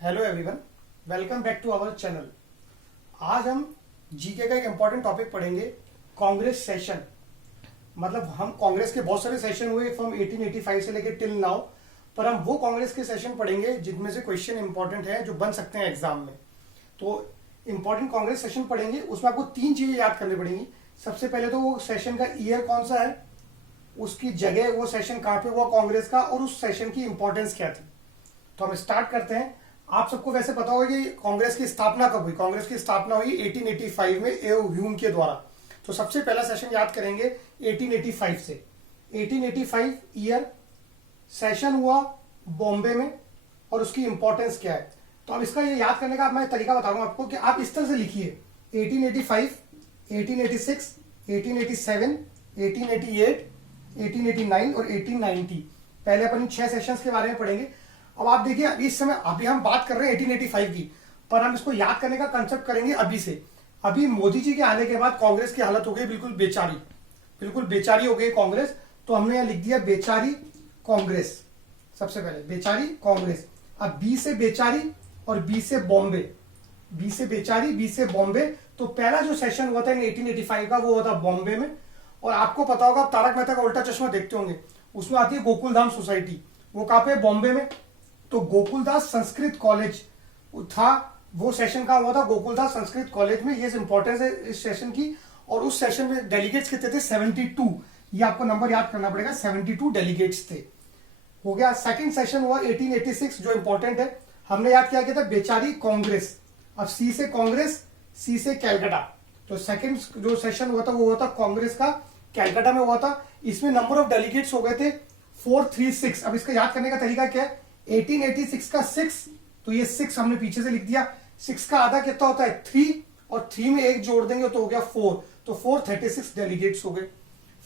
Hello everyone, welcome back to our channel. आज हम GK का एक इंपॉर्टेंट टॉपिक पढ़ेंगे, कांग्रेस सेशन। मतलब हम कांग्रेस के बहुत सारे सेशन हुए फ्रॉम 1885 से लेकर टिल नाउ, पर हम वो कांग्रेस के सेशन पढ़ेंगे जिनमें से क्वेश्चन इंपॉर्टेंट है जो बन सकते हैं एग्जाम में। तो इंपॉर्टेंट कांग्रेस सेशन पढ़ेंगे, उसमें आपको 3 चीजें याद करनी पड़ेंगी। सबसे पहले तो वो सेशन का ईयर कौन सा है, उसकी जगह, वो सेशन कहाँ पे हुआ कांग्रेस का, और उस सेशन की इंपॉर्टेंस क्या थी। तो हम स्टार्ट करते हैं। आप सबको वैसे पता होगा कि कांग्रेस की स्थापना कब हुई। कांग्रेस की स्थापना हुई 1885 में ए ह्यूम के द्वारा। तो सबसे पहला सेशन याद करेंगे 1885 से। 1885 ईयर सेशन हुआ बॉम्बे में, और उसकी इंपॉर्टेंस क्या है। तो अब इसका ये याद करने का मैं तरीका बताऊंगा आपको कि आप इस तरह से लिखिए 1885, 1886, 1887, 1888, 1889 और 1890। पहले अपन 6 सेशंस के बारे में पढ़ेंगे। अब आप देखिए, इस समय अभी हम बात कर रहे हैं 1885 की, पर हम इसको याद करने का कंसेप्ट करेंगे अभी से। अभी मोदी जी के आने के बाद कांग्रेस की हालत हो गई बिल्कुल बेचारी, बिल्कुल बेचारी हो गई कांग्रेस। तो हमने यहां लिख दिया बेचारी कांग्रेस। सबसे पहले बेचारी कांग्रेस। अब बी से बेचारी और बी से बॉम्बे, बी से बेचारी, बी से बॉम्बे। तो पहला जो सेशन हुआ था 1885 का, वो हुआ था बॉम्बे में। और आपको पता होगा, आप तारक मेहता का उल्टा चश्मा देखते होंगे, उसमें आती है गोकुलधाम सोसाइटी, वो कहां पे, बॉम्बे में। तो गोकुलदास संस्कृत कॉलेज था, वो सेशन कहां हुआ था, गोकुलदास संस्कृत कॉलेज में। ये इंपॉर्टेंस है इस सेशन की। और उस सेशन में डेलीगेट्स कितने थे, 72। ये आपको नंबर याद करना पड़ेगा, 72 डेलीगेट्स थे। हो गया। सेकंड सेशन हुआ 1886, जो इंपॉर्टेंट है। हमने याद किया था बेचारी कांग्रेस। अब सी से कांग्रेस, सी से कैलकाटा। तो सेकंड जो सेशन हुआ था वो हुआ था कांग्रेस का, कैलकाटा में हुआ था। इसमें नंबर ऑफ डेलीगेट्स हो गए थे 436। अब इसका याद करने का तरीका क्या है, 1886 का 6, तो ये 6 हमने पीछे से लिख दिया। 6 का आधा कितना होता है, 3, और 3 में 1 जोड़ देंगे तो हो गया 4। तो 436 डेलीगेट्स हो गए।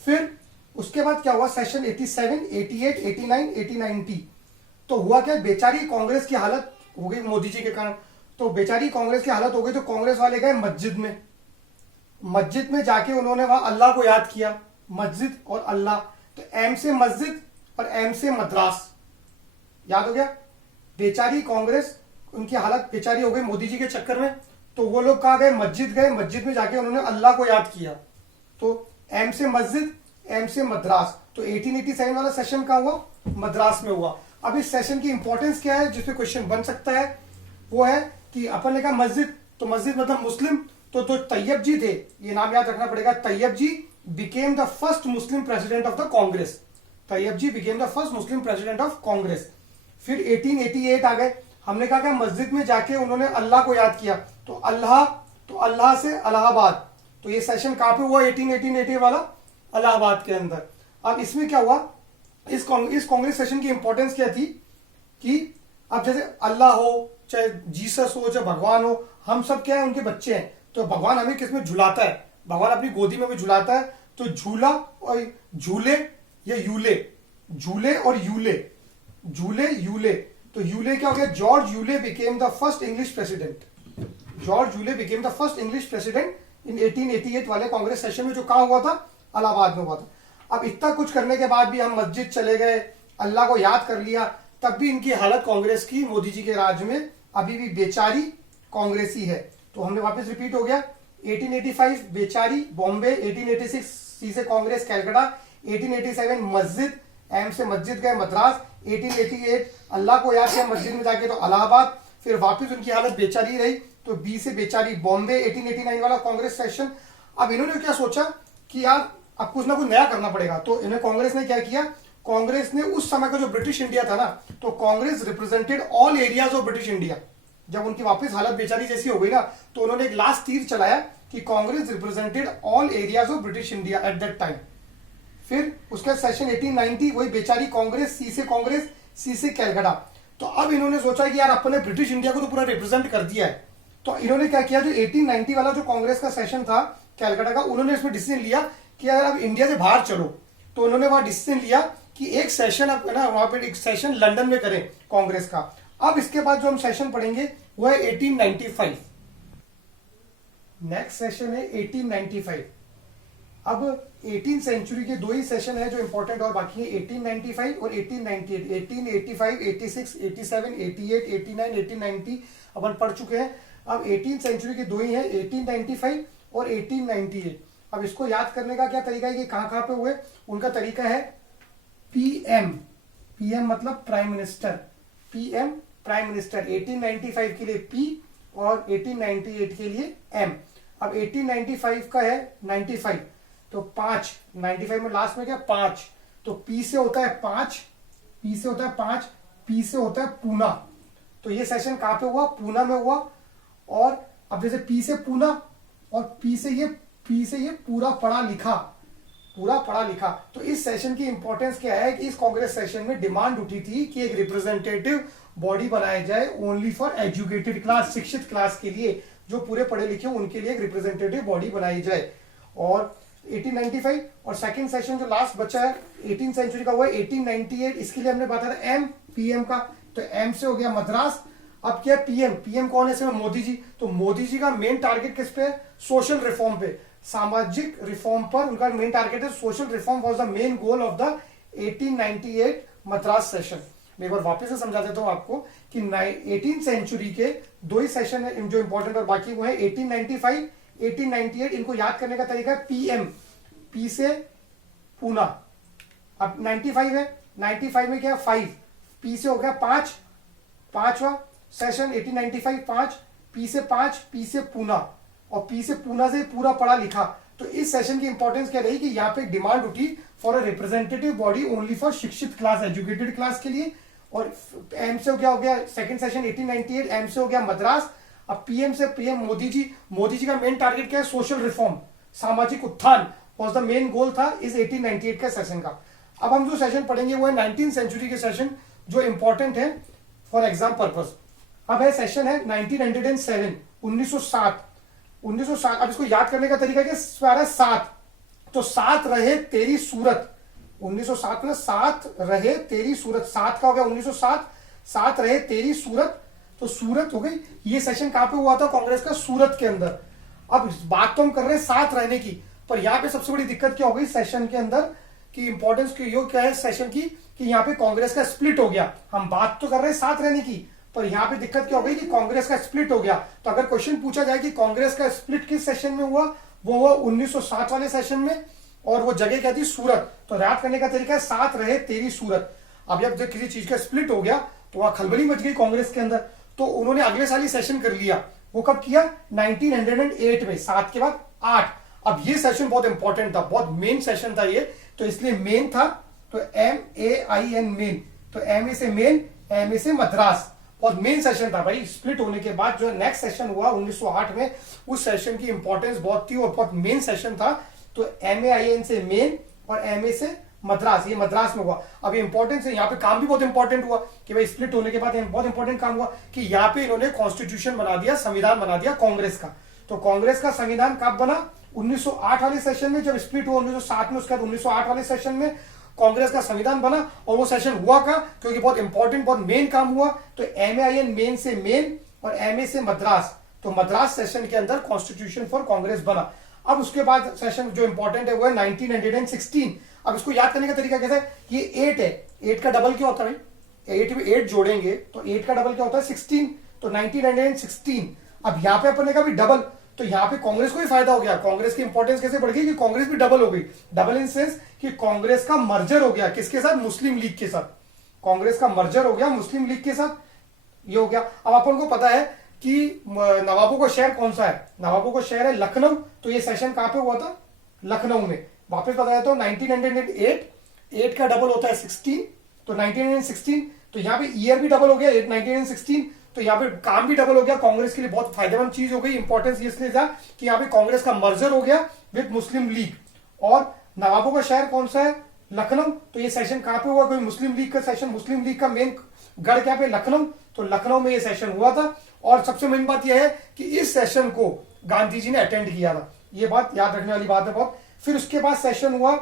फिर उसके बाद क्या हुआ, सेशन 87, 88, 89, 80, 90। तो हुआ क्या, बेचारी कांग्रेस की हालत हो गई मोदी जी के कारण। तो बेचारी कांग्रेस की हालत हो गई, तो कांग्रेस वाले गए मस्जिद में। मस्जिद में जाके उन्होंने वहां अल्लाह को याद किया। मस्जिद और अल्लाह, तो एम से मस्जिद और एम से मद्रास, याद हो गया। बेचारी कांग्रेस, उनकी हालत बेचारी हो गई मोदी जी के चक्कर में। तो वो लोग कहां गए, मस्जिद गए। मस्जिद में जाके उन्होंने अल्लाह को याद किया। तो एम से मस्जिद, एम से मद्रास। तो 1887 वाला सेशन कहां हुआ, मद्रास में हुआ। अब इस सेशन की इंपॉर्टेंस क्या है जिसपे क्वेश्चन बन सकता है, वो है कि अपन ने कहा मस्जिद, तो मस्जिद मतलब मुस्लिम। तो जो तैयब जी थे, ये नाम याद रखना पड़ेगा, Tyabji became the first Muslim president of the Congress. Tyabji became the first Muslim president of Congress. फिर 1888 आ गए। हमने कहा कि मस्जिद में जाके उन्होंने अल्लाह को याद किया। तो अल्लाह, तो अल्लाह से इलाहाबाद। तो ये सेशन कहां पे हुआ, 1888 वाला, इलाहाबाद के अंदर। अब इसमें क्या हुआ, इस कांग्रेस सेशन की इंपॉर्टेंस क्या थी कि अब जैसे अल्लाह हो, चाहे जीसस हो, चाहे भगवान हो, हम सब क्या है, उनके बच्चे हैं। तो भगवान हमें किसमें झुलाता है, भगवान अपनी गोदी में भी झुलाता है। तो झूला और झूले या यूले, झूले और यूले, झूले यूले। तो यूले क्या हो गया, George Yule became the first English president. George Yule became the first English president in 1888 वाले कांग्रेस सेशन में, जो कहां हुआ था, इलाहाबाद में हुआ था। अब इतना कुछ करने के बाद भी हम मस्जिद चले गए, अल्लाह को याद कर लिया, तब भी इनकी हालत कांग्रेस की मोदी जी के राज में अभी भी बेचारी कांग्रेसी है। तो हमने वापस रिपीट हो गया, 1885 बेचारी बॉम्बे, 1886 सी से कांग्रेस कैलकाटा, 1887 मस्जिद, एम से मस्जिद गए मद्रास, 1888 अल्लाह को याद किया मस्जिद में जाके तो इलाहाबाद। फिर वापस उनकी हालत बेचारी रही, तो बी से बेचारी बॉम्बे, 1889 वाला कांग्रेस सेशन। अब इन्होंने क्या सोचा कि यार अब कुछ ना कुछ नया करना पड़ेगा। तो इन्हें कांग्रेस ने क्या किया, कांग्रेस ने उस समय का जो ब्रिटिश इंडिया था ना, तो Congress represented all areas of British India. जब उनकी वापस हालत बेचारी जैसी हो गई ना, तो उन्होंने एक लास्ट तीर चलाया कि Congress represented all areas of British India at that time. फिर उसका सेशन 1890, वही बेचारी कांग्रेस, सी से कांग्रेस, सी से कैलकाटा। तो अब इन्होंने सोचा कि यार अपने ब्रिटिश इंडिया को तो पूरा रिप्रेजेंट कर दिया है। तो इन्होंने क्या किया, जो 1890 वाला जो कांग्रेस का सेशन था कैलकाटा का, उन्होंने इसमें डिसीजन लिया कि यार अब इंडिया से बाहर चलो। तो उन्होंने वहां डिसीजन लिया कि एक सेशन अब ना, वहां पे एक सेशन लंदन में करें कांग्रेस का। अब इसके बाद जो हम सेशन पढ़ेंगे वो है 1895। नेक्स्ट सेशन है 1895। अब 18 सेंचुरी के 2 ही सेशन है जो इंपॉर्टेंट और बाकी है 1895 और 1898। 1885, 86, 87, 88, 89, 1890 अपन पढ़ चुके हैं। अब 18 सेंचुरी के 2 ही है, 1895 और 1898। अब इसको याद करने का क्या तरीका है कि कहां कहां पे हुए, उनका तरीका है पीएम। पीएम मतलब prime minister, PM prime minister. 1895 के लिए पी और 1898 के लिए एम। अब 1895 का है 95, तो 5, 95 में लास्ट में क्या 5, तो पी से होता है 5, पी से होता है 5, पी से होता है पूना। तो ये सेशन कहां पे हुआ, पूना में हुआ। और अब जैसे पी से पूना और पी से ये पूरा पढ़ा लिखा, पूरा पढ़ा लिखा। तो इस सेशन की इंपॉर्टेंस क्या है कि इस कांग्रेस सेशन में डिमांड उठी थी कि एक रिप्रेजेंटेटिव बॉडी बनाया जाए ओनली फॉर एजुकेटेड क्लास, शिक्षित क्लास के लिए, जो पूरे पढ़े लिखे उनके लिए एक रिप्रेजेंटेटिव बॉडी बनाई जाए। और 1895 और सेकंड सेशन जो लास्ट बचा है 18 सेंचुरी का हुआ है 1898। इसके लिए हमने बताया था एम, पीएम का, तो एम से हो गया मद्रास। अब क्या पीएम, पीएम कौन है इसमें, मोदी जी। तो मोदी जी का मेन टारगेट किस पे है, सोशल रिफॉर्म पे, सामाजिक रिफॉर्म पर उनका मेन टारगेट है। Social reform was the main goal of the 1898 Madras session. मैं एक बार वापस से समझा देता हूं आपको कि 18 सेंचुरी के 2 ही सेशन है जो इंपॉर्टेंट और बाकी वो है 1895, 1898। इनको याद करने का तरीका है पीएम, पी से पूना। अब 95 है, 95 में क्या 5, पी से हो गया 5, पांचवा सेशन 1895 5, पी से 5, पी से पूना, और पी से पूना से पूरा पढ़ा लिखा। तो इस सेशन की इंपॉर्टेंस क्या रही कि यहाँ पे डिमांड उठी for a representative body only for शिक्षित क्लास, एजुकेटेड क्लास के लिए। और एम से क्या हो गया सेकंड सेशन 1898, एम से हो गया मद्रास। अब पीएम से पीएम मोदी जी, मोदी जी का मेन टारगेट क्या है, सोशल रिफॉर्म, सामाजिक उत्थान वाज द मेन गोल था इस 1898 के सेशन का। अब हम जो सेशन पढ़ेंगे वो है 19 सेंचुरी के सेशन जो इंपॉर्टेंट है फॉर एग्जाम पर्पज। अब है सेशन है 1907, 1907। 1907, अब इसको याद करने का तरीका क्या है, 7, तो 7 रहे तेरी सूरत। 1907 में 7 रहे तेरी सूरत, 7 का हो गया 1907, 7 रहे तेरी सूरत, तो सूरत हो गई। ये सेशन कहां पे हुआ था, कांग्रेस का सूरत के अंदर। अब बात तो हम कर रहे हैं 7 रहने की, पर यहां पे सबसे बड़ी दिक्कत क्या हो गई सेशन के अंदर की इंपॉर्टेंस की, यो क्या है सेशन की कि यहाँ पे कांग्रेस का स्प्लिट हो गया। हम बात तो कर रहे हैं 7 रहने की, पर यहां पे दिक्कत क्या हो गई कि कांग्रेस का स्प्लिट हो गया। तो अगर क्वेश्चन पूछा जाए कि कांग्रेस का स्प्लिट किस सेशन में हुआ, वो हुआ 1907 वाले सेशन में, और वो जगह क्या थी, सूरत। तो याद करने का तरीका है 7 रहे तेरी सूरत। अब जब किसी चीज का स्प्लिट हो गया तो वहां खलबली मच गई कांग्रेस के अंदर, तो उन्होंने अगले साल ही सेशन कर लिया। वो कब किया, 1908 में, 7 के बाद 8। अब ये सेशन बहुत इंपॉर्टेंट था, बहुत मेन सेशन था ये, तो इसलिए मेन था, तो MAIN मेन, तो MA से मेन, MA से मद्रास, बहुत मेन सेशन था भाई। स्प्लिट होने के बाद जो नेक्स्ट सेशन हुआ 1908 में, उस सेशन की इंपॉर्टेंस बहुत थी और बहुत मेन सेशन था। तो MAIN से मेन और MA से मद्रास, ये मद्रास में हुआ। अब इंपॉर्टेंस है, यहाँ पे काम भी बहुत इंपॉर्टेंट हुआ कि भाई स्प्लिट होने के बाद बहुत इंपॉर्टेंट काम हुआ कि यहाँ पे इन्होंने कॉन्स्टिट्यूशन बना दिया, संविधान बना दिया कांग्रेस का। तो कांग्रेस का संविधान कब बना, 1908 वाले सेशन में, जब स्प्लिट हुआ 1907 में, उसके बाद 1908 वाले सेशन में कांग्रेस का संविधान बना। और वो सेशन हुआ का क्योंकि बहुत इंपॉर्टेंट, बहुत मेन काम हुआ। तो MAIN मेन से मेन और MA से मद्रास, तो मद्रास सेशन के अंदर कॉन्स्टिट्यूशन फॉर कांग्रेस बना। अब उसके बाद सेशन जो इंपॉर्टेंट है वो है 1916। अब इसको याद करने का तरीका कैसा है, ये 8 है, 8 का डबल क्या होता है भाई, 8 में 8 जोड़ेंगे तो 8 का डबल क्या होता है 16, तो 1916। अब यहाँ पे अपने का भी डबल, तो यहाँ पे कांग्रेस को भी फायदा हो गया। कांग्रेस की इंपॉर्टेंस कैसे बढ़ गई कि कांग्रेस भी डबल हो गई। डबल इन सेंस कि कांग्रेस का मर्जर हो गया किसके साथ, मुस्लिम लीग के साथ। कांग्रेस का मर्जर हो गया मुस्लिम लीग के साथ, ये हो गया। अब अपन को पता है कि नवाबों का शहर कौन सा है, नवाबों का शहर है लखनऊ। तो ये सेशन कहां पे हुआ था, लखनऊ में। वापस बताया तो 1908, 8 का डबल होता है 16, तो 1916। तो यहाँ पे ईयर भी डबल हो गया 1916, तो यहाँ पे काम भी डबल हो गया। कांग्रेस के लिए बहुत फायदेमंद चीज हो गई। इंपॉर्टेंस इसलिए था कि यहाँ पे कांग्रेस का मर्जर हो गया विद मुस्लिम लीग। और नवाबों का शहर कौन सा है, लखनऊ। तो ये सेशन कहां पे हुआ, कोई मुस्लिम लीग का सेशन, मुस्लिम लीग का मेन गढ़ क्या पे, लखनऊ। तो लखनऊ में ये सेशन हुआ था। और सबसे मेन बात यह है कि इस सेशन को गांधी जी ने अटेंड किया था, ये बात याद रखने वाली बात है बहुत। फिर उसके बाद सेशन हुआ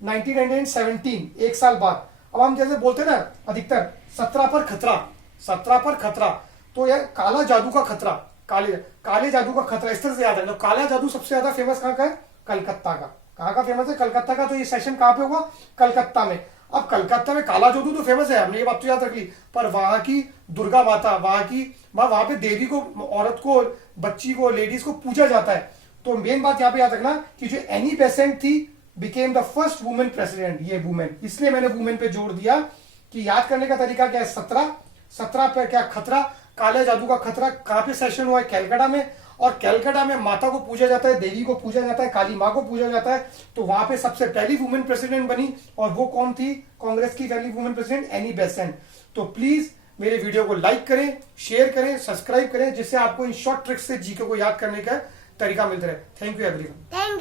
1917, एक साल बाद। अब हम जैसे बोलते हैं ना अधिकतर 17 पर खतरा, 17 पर खतरा, तो यह काला जादू का खतरा, काले जादू का खतरा, इस तरह से याद है। तो काला जादू सबसे ज्यादा फेमस कहां का है, कलकत्ता का। कहाँ का फेमस है? कलकत्ता का। तो ये सेशन कहाँ पे होगा? कलकत्ता में। अब कलकत्ता में काला जादू तो फेमस है, हमने ये बात तो याद रख ली, पर वहां की दुर्गा माता, वहां पे देवी को, औरत को, बच्ची को, लेडीज को पूजा जाता है। तो मेन बात यहाँ पे याद रखना कि जो एनी बेसेंट थी became the first women president, ये वुमेन, इसलिए मैंने वुमेन पे जोर दिया कि याद करने का तरीका क्या है? 17 पे क्या खतरा, काले जादू का खतरा कहां पे सेशन हुआ है? कैलकाटा में। और कैलकाटा में माता को पूजा जाता है, देवी को पूजा जाता है, काली माँ को पूजा जाता है। तो वहां पे सबसे पहली वुमेन प्रेसिडेंट बनी, और वो कौन थी? कांग्रेस की पहली वुमेन प्रेसिडेंट एनी बेसेंट। तो प्लीज मेरे वीडियो को लाइक करें, शेयर करें, सब्सक्राइब करें, जिससे आपको इन शॉर्ट ट्रिक्स से जीके को याद करने का तरीका मिलता रहे। Thank you everyone.